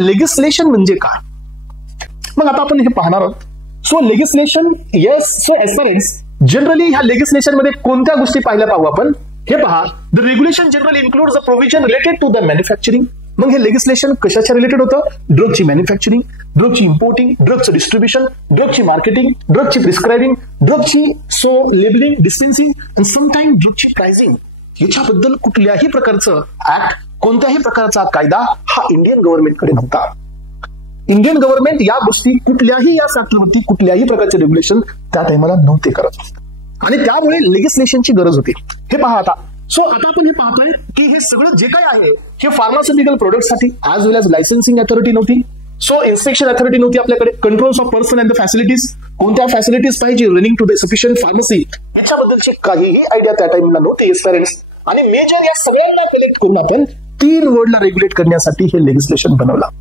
Legislation म्हणजे काय, मग आता आपण हे पाहणार आहोत. So legislation, yes. So as generally ह्या लेजिस्लेशन मध्ये कोणत्या गोष्टी पाहिल्या पाहू आपण, हे पहा. The regulation generally includes the provision related to the manufacturing. मग हे लेजिस्लेशन कशाच्या रिलेटेड होतं? ड्रगची मॅन्युफॅक्चरिंग, ड्रगची इम्पोर्टिंग, ड्रगचं डिस्ट्रीब्युशन, ड्रगची मार्केटिंग, ड्रगची प्रिस्क्रायबिंग, ड्रगची लेबलिंग, डिस्पेन्सिंग अँड समटाइम ड्रगची प्राइसिंग. याच्याबद्दल कुठल्याही प्रकारचं ऍक्ट, कोणत्याही प्रकारचा कायदा हा इंडियन गव्हर्नमेंटकडे नव्हता. इंडियन गव्हर्नमेंट या गोष्टी कुठल्याही या फॅक्टरवरती कुठल्याही प्रकारचे रेग्युलेशन त्या टाइमला नव्हते करत आणि त्यामुळे लेजिस्लेशनची गरज होती. हे पहा आता. सो आता आपण हे पाहतोय की हे सगळं जे काय आहे हे फार्मास्युटिकल प्रोडक्टसाठी as well as licensing authority नव्हती. सो इन्स्पेक्शन अथॉरिटी नव्हती आपल्याकडे. Controls of person and the facilities, कोणत्या फॅसिलिटीज पाहिजे running to the sufficient pharmacy, याच्याबद्दलची काहीही आयडिया त्या टाइमला नव्हती पेरेंट्स. आणि मेजर या सगळ्यांना कलेक्ट करून आपण 3 वर्डला रेग्युलेट करण्यासाठी हे लेजिस्लेशन बनवलं.